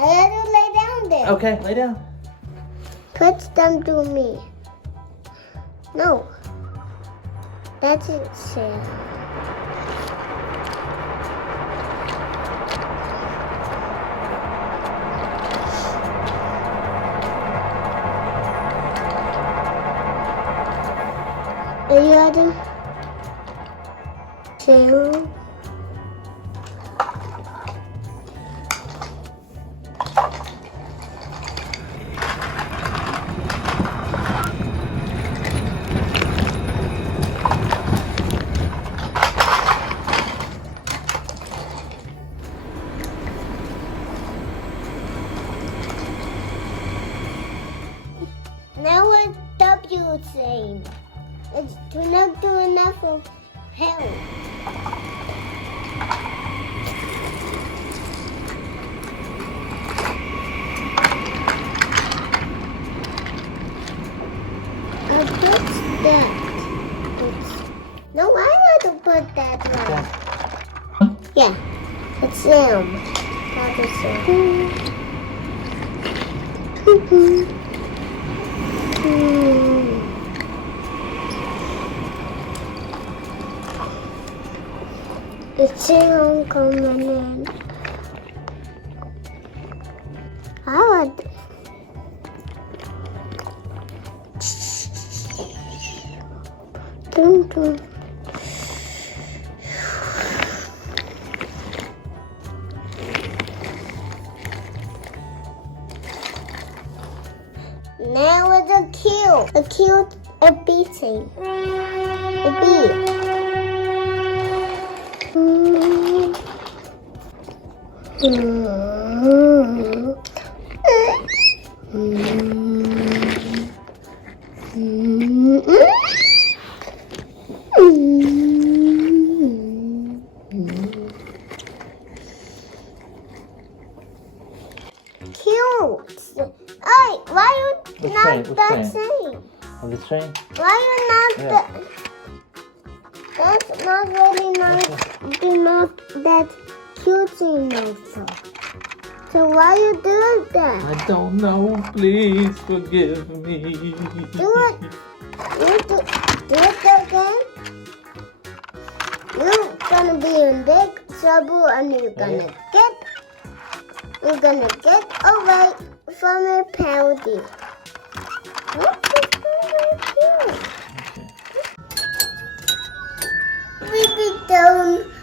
I have to lay down there. Okay, lay down. Put them to me. No. That's it, Sam. Are you ready? Sam. Now what W saying? It's to not do enough of hell. What's that? No, I want to put that one. Yeah, it's Sam. That is Sam. It's Sam coming in. I want. Dun, dun. Now it's a Q. A Q, a beating. A B. Cute. Hey, why you not that same? On this train? Why you not that? That's not really nice. You're not that cute enough. So why you do that? I don't know. Please forgive me. Do it. You do it again. You're gonna be in big trouble, and you're gonna get away from your penalty. Look, it's very cute. Babytown.